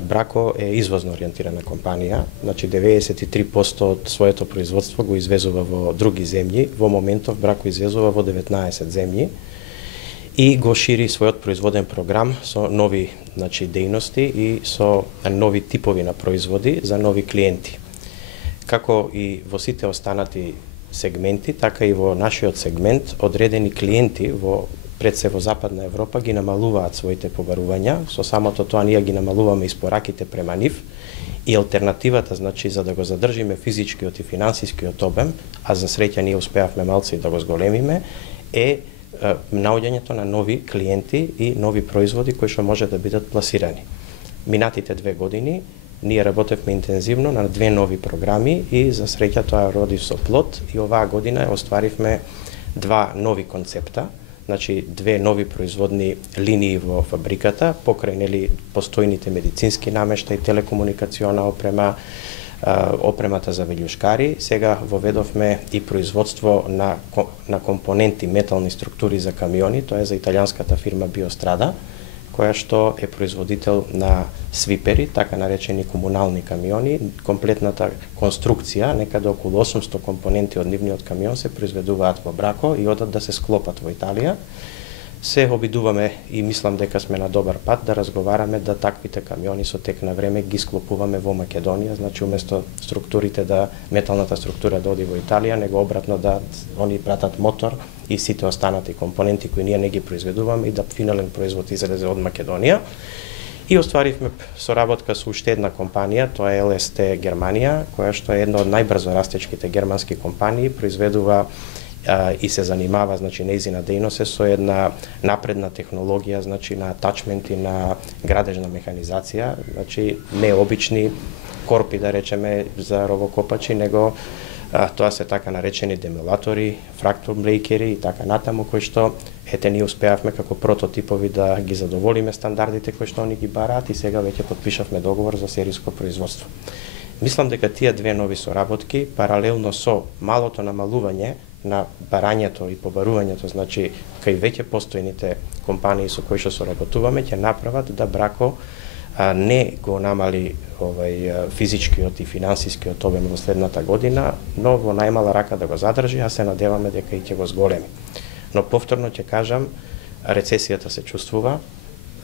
Брако е извозно ориентирана компанија, значи 93% од своето производство го извезува во други земји. Во моментов Брако извезува во 19 земји и го шири својот производен програм со нови дејности и со нови типови на производи за нови клиенти. Како и во сите останати сегменти, така и во нашиот сегмент, одредени клиенти пред се во Западна Европа ги намалуваат своите побарувања, со самото тоа ние ги намалуваме испораките према нив и алтернативата, значи, за да го задржиме физичкиот и финансискиот обем, а за среќа ние успеавме малце и да го зголемиме, е наоѓањето на нови клиенти и нови производи кои што може да бидат пласирани. Минатите 2 години ние работевме интензивно на 2 нови програми и за среќа тоа роди со плод и оваа година остваривме 2 нови концепта, значи 2 нови производни линии во фабриката, покрај постојните медицински намештаи, телекомуникациона опрема, опремата за велјушкари. Сега воведовме и производство на компоненти, метални структури за камиони, тоа е за италијанската фирма Биострада, која што е производител на свипери, така наречени комунални камиони. Комплетната конструкција, некаде околу 800 компоненти од нивниот камион се произведуваат во Брако и одат да се склопат во Италија. Се обидуваме и мислам дека сме на добар пат да разговараме да таквите камиони со тек на време ги склопуваме во Македонија, значи уместо металната структура да оди во Италија, него обратно да они пратат мотор и сите останати компоненти кои ние не ги произведуваме и да финален производ излезе од Македонија. И остваривме соработка со уште една компанија, тоа е ЛСТ Германија, која што е една од најбрзо растечките германски компании, произведува и се занимава, значи, нејзина дејност е со една напредна технологија, значи, на атачменти на градежна механизација, значи, не обични корпи, да речеме, за ровокопачи, него тоа се така наречени демолатори, фрактурбрейкери и така натаму, кои што ние успеавме како прототипови да ги задоволиме стандардите кои што они ги бараат и сега веќе потпишавме договор за сериско производство. Мислам дека тие 2 нови соработки, паралелно со малото намалување на барањето и побарувањето, значи, кај веќе постојните компании со кои што соработуваме, ќе направат да Брако не го намали физичкиот и финансискиот обем во следната година, но во најмала рака да го задржи, а се надеваме дека и ќе го зголеми. Но повторно ќе кажам, рецесијата се чувствува,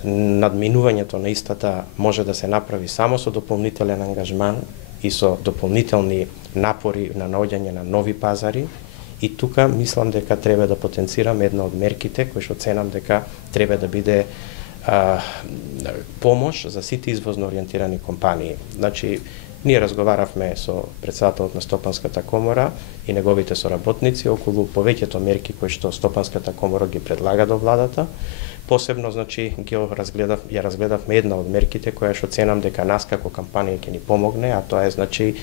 надминувањето на истата може да се направи само со дополнителен ангажман и со дополнителни напори на наоѓање на нови пазари. И тука мислам дека треба да потенцираме една од мерките кои што ценам дека треба да биде помош за сите извозно ориентирани компании. Значи, ние разговаравме со председателот на Стопанската комора и неговите соработници околу повеќето мерки кои што Стопанската комора ги предлага до владата. Посебно, значи, ја разгледавме една од мерките која што ценам дека нас како кампанија ќе ни помогне, а тоа е, значи,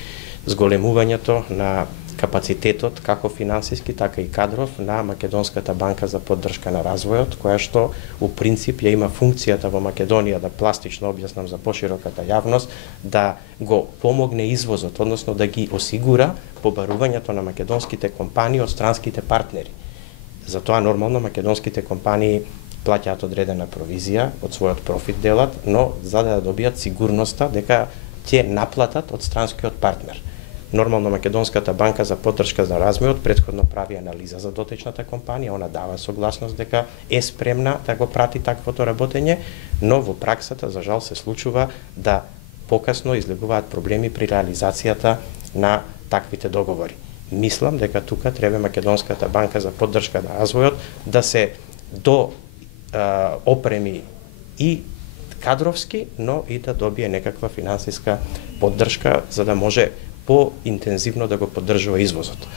зголемувањето на капацитетот, како финансиски, така и кадров, на Македонската банка за поддршка на развојот, која што у принцип ја има функцијата во Македонија, да пластично објаснам за пошироката јавност, да го помогне извозот, односно да ги осигура побарувањето на македонските компании од странските партнери. Затоа нормално македонските компании плаќаат одредена провизија од својот профит делат, но за да добијат сигурноста дека ќе наплатат од странскиот партнер. Нормално Македонската банка за поддршка за развојот претходно прави анализа за дотечната компанија, она дава согласност дека е спремна да го прати таквото работење, но во праксата за жал се случува да покасно излегуваат проблеми при реализацијата на таквите договори. Мислам дека тука треба Македонската банка за поддршка на развојот да се опреми и кадровски, но и да добие некаква финансиска поддршка за да може поинтензивно да го поддржува извозот.